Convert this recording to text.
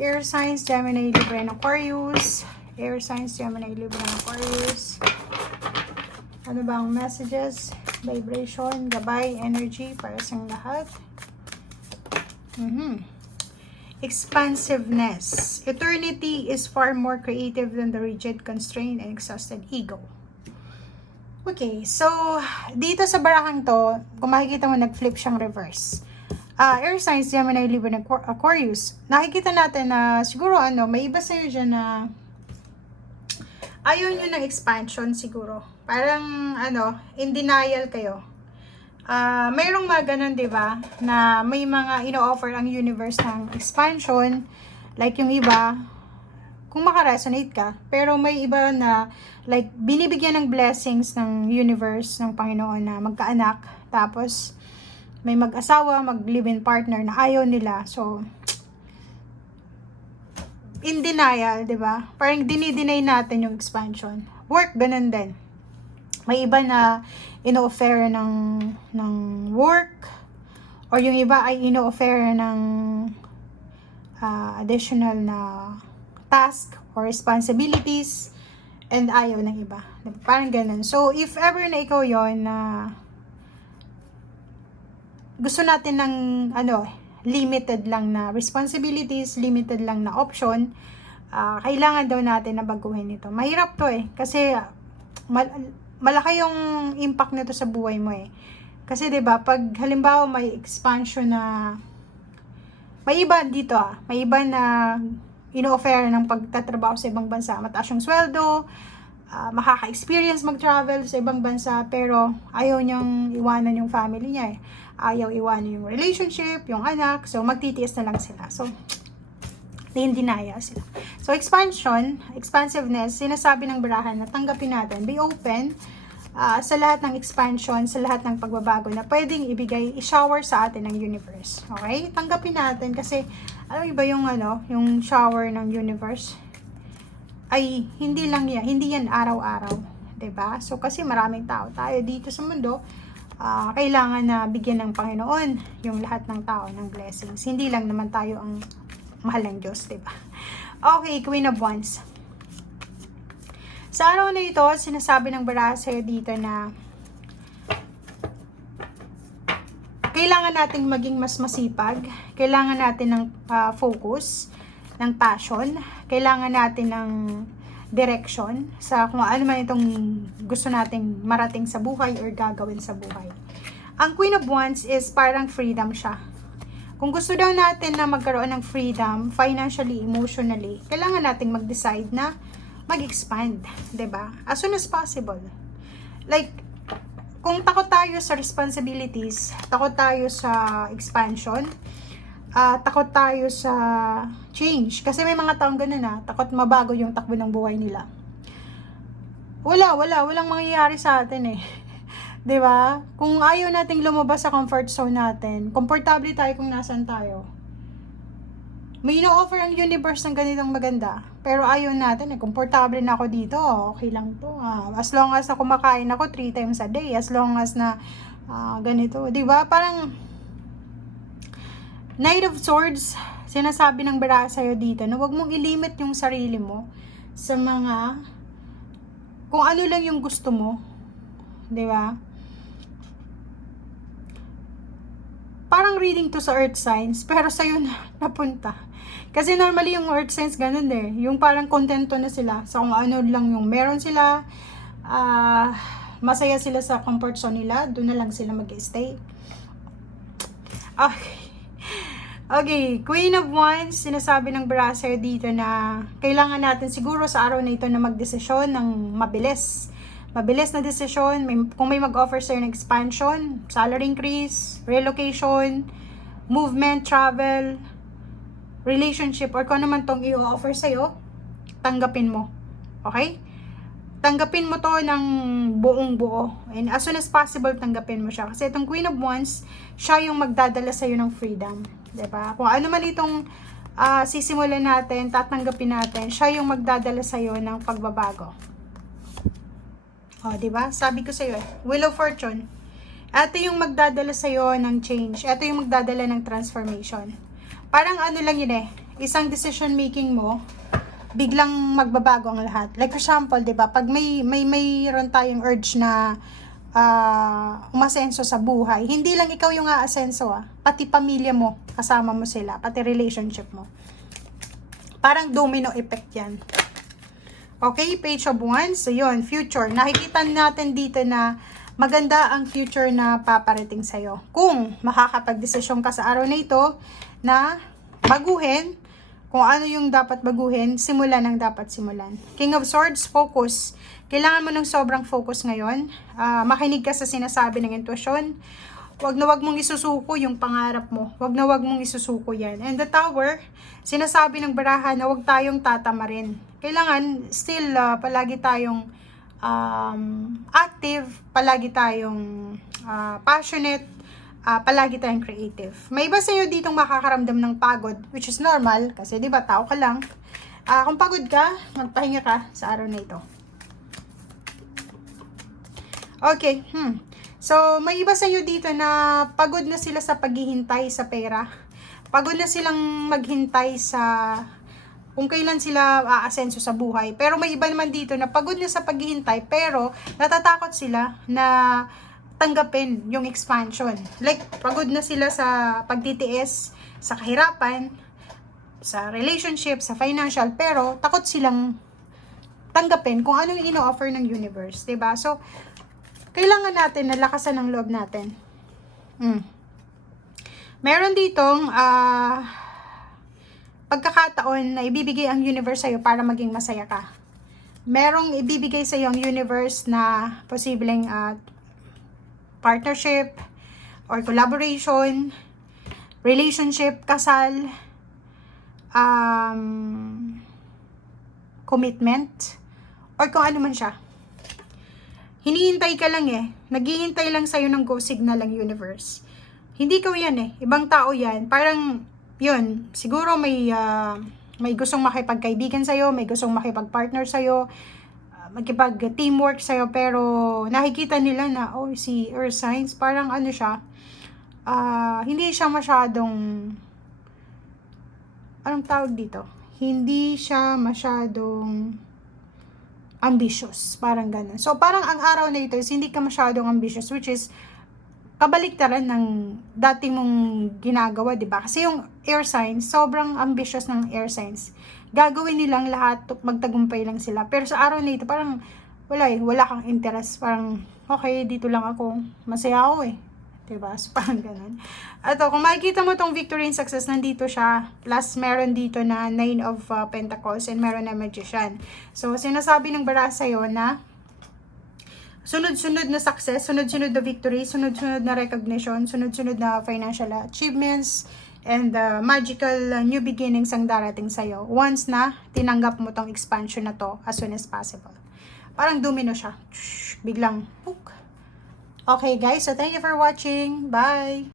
Air signs, Gemini, Libra, and Aquarius. Air signs, Gemini, Libra, and Aquarius. Ano ba ang messages? Vibration, gabay, energy para sa lahat. Expansiveness. Eternity is far more creative than the rigid, constrained, and exhausted ego. Okay, so dito sa barahang to, kung makikita mo, nag-flip siyang reverse. Air signs, Gemini, Libra, and Aquarius. Nakikita natin na siguro may iba sa'yo dyan na ayaw nyo ng expansion siguro. Parang in denial kayo. Mayroong mga ganun, diba? Na may mga ino-offer ang universe ng expansion. Like yung iba, kung makaresonate ka. Pero may iba na like binibigyan ng blessings ng universe, ng Panginoon na magkaanak. Tapos may mag-asawa, mag-live-in partner na ayaw nila. So, in denial, diba? Parang dinideny natin yung expansion. Work, ganun din. May iba na ino-offer ng work, or yung iba ay ino-offer ng additional na task or responsibilities, and ayaw ng iba. Parang ganun. So, if ever na ikaw yon na gusto natin ng limited lang na responsibilities, limited lang na option, kailangan daw natin na baguhin ito. Mahirap to kasi malaki yung impact nito sa buhay mo Kasi 'di ba, pag halimbawa may expansion na may iba dito may iba na ino-offer ng pagtatrabaho sa ibang bansa, mataas yung sweldo, makaka-experience mag-travel sa ibang bansa, pero ayaw niyang iwanan yung family niya Ayaw iwanan yung relationship, yung anak, so magtitiis na lang sila. So, denial sila. So, expansiveness, sinasabi ng barahan na tanggapin natin, be open sa lahat ng expansion, sa lahat ng pagbabago na pwedeng i-shower sa atin ng universe. Okay? Tanggapin natin kasi, alam mo ba yung shower ng universe? Ay, hindi yan araw-araw. 'Di ba? So, kasi maraming tao tayo dito sa mundo, kailangan na bigyan ng Panginoon yung lahat ng tao ng blessings. Hindi lang naman tayo ang mahal ng Diyos, 'di ba? Okay, Queen of Wands. Sa araw na ito, sinasabi ng baraha sa'yo dito na kailangan nating maging mas masipag, kailangan natin ng focus, ng passion, kailangan natin ng direction sa kung ano man itong gusto nating marating sa buhay or gagawin sa buhay. Ang Queen of Wands is parang freedom siya. Kung gusto daw natin na magkaroon ng freedom, financially, emotionally, kailangan nating mag-decide na mag-expand, 'di ba? As soon as possible. Like, kung takot tayo sa responsibilities, takot tayo sa expansion, takot tayo sa change. Kasi may mga taong ganun takot mabago yung takbo ng buhay nila. Walang mangyayari sa atin 'Di ba? Kung ayaw nating lumabas sa comfort zone natin, komportable tayo kung nasan tayo. May ino-offer ang universe ng ganitong maganda, pero ayaw natin komportable na ako dito, okay lang to. As long as na kumakain ako 3 times a day, as long as na ganito, 'di ba? Parang Knight of Swords, sinasabi ng baraha sa'yo dito na huwag mong ilimit yung sarili mo sa mga kung ano lang yung gusto mo, 'di ba? Parang reading to sa earth signs, pero sa'yo napunta. Kasi normally yung earth signs ganun yung parang kontento na sila sa kung ano lang yung meron sila, masaya sila sa comfort zone nila, doon na lang sila mag-stay. Okay, Queen of Wands, sinasabi ng baraha sa'yo dito na kailangan natin siguro sa araw na ito na magdesisyon ng mabilis. Mabilis na desisyon, kung may mag-offer sa'yo ng expansion, salary increase, relocation, movement, travel, relationship, or kung ano man tong i-offer sa'yo, tanggapin mo. Okay? Tanggapin mo to ng buong buo. And as soon as possible, tanggapin mo siya. Kasi itong Queen of Wands, siya yung magdadala sa'yo ng freedom. Diba? Kung ano man itong sisimulan natin, tatanggapin natin, siya yung magdadala sa'yo ng pagbabago. Diba? Sabi ko sa'yo Wheel of Fortune. Ito yung magdadala sa'yo ng change. Ito yung magdadala ng transformation. Parang ano lang yun isang decision making mo, biglang magbabago ang lahat. Like for example, 'di ba? Pag mayroon tayong urge na umasenso sa buhay, hindi lang ikaw yung aasenso, pati pamilya mo, kasama mo sila, pati relationship mo. Parang domino effect 'yan. Okay, Page of Wands. So, yun, future. Nakikita natin dito na maganda ang future na paparating sa'yo. Kung makakapag-desisyon ka sa araw na ito na baguhin, kung ano yung dapat baguhin, simulan ang dapat simulan. King of Swords, focus. Kailangan mo ng sobrang focus ngayon. Makinig ka sa sinasabi ng intuition. Wag na wag mong isusuko yung pangarap mo. Wag na wag mong isusuko yan. And the Tower, sinasabi ng baraha na wag tayong tatamarin. Kailangan still palagi tayong active, palagi tayong passionate, palagi tayong creative. May iba sa iyo ditong makakaramdam ng pagod, which is normal kasi 'di ba tao ka lang. Kung pagod ka, magpahinga ka sa araw na ito. Okay, So, may iba sa inyo dito na pagod na sila sa paghihintay sa pera. Pagod na silang maghintay sa kung kailan sila aasenso sa buhay. Pero may iba naman dito na pagod na sa paghihintay pero natatakot sila na tanggapin yung expansion. Like, pagod na sila sa pagtitiis, sa kahirapan, sa relationship, sa financial, pero takot silang tanggapin kung ano yung ino-offer ng universe. Diba? So, kailangan natin na lakasan ng loob natin. Meron ditong pagkakataon na ibibigay ang universe sa'yo para maging masaya ka. Merong ibibigay sa'yo ang universe na posibleng partnership or collaboration, relationship, kasal, commitment, or kung ano man siya. Hinihintay ka lang naghihintay lang sa'yo ng go signal ang universe. Hindi ikaw yan ibang tao yan. Parang, yun, siguro may gustong makipagkaibigan sa'yo, may gustong makipagpartner sa'yo, makipag-teamwork sa'yo, pero nakikita nila na, si Earth Signs, parang ano siya, hindi siya masyadong, anong tawag dito? Hindi siya masyadong ambitious, parang ganun. So, parang ang araw na ito is hindi ka masyadong ambitious, which is kabaliktaran ng dati mong ginagawa, di ba? Kasi yung air signs, sobrang ambitious ng air signs. Gagawin nilang lahat, magtagumpay lang sila. Pero sa araw na ito, parang wala kang interest. Parang, okay, dito lang ako. Masaya ako Diba? So, parang ganun. At kung makikita mo tong victory and success, nandito siya. Plus, meron dito na 9 of Pentacles and meron na Magician. So, sinasabi ng bara sa'yo na sunod-sunod na success, sunod-sunod na victory, sunod-sunod na recognition, sunod-sunod na financial achievements, and magical new beginnings ang darating sa'yo. Once na tinanggap mo tong expansion na to as soon as possible. Parang domino siya. Biglang, pook. Okay guys, so thank you for watching. Bye!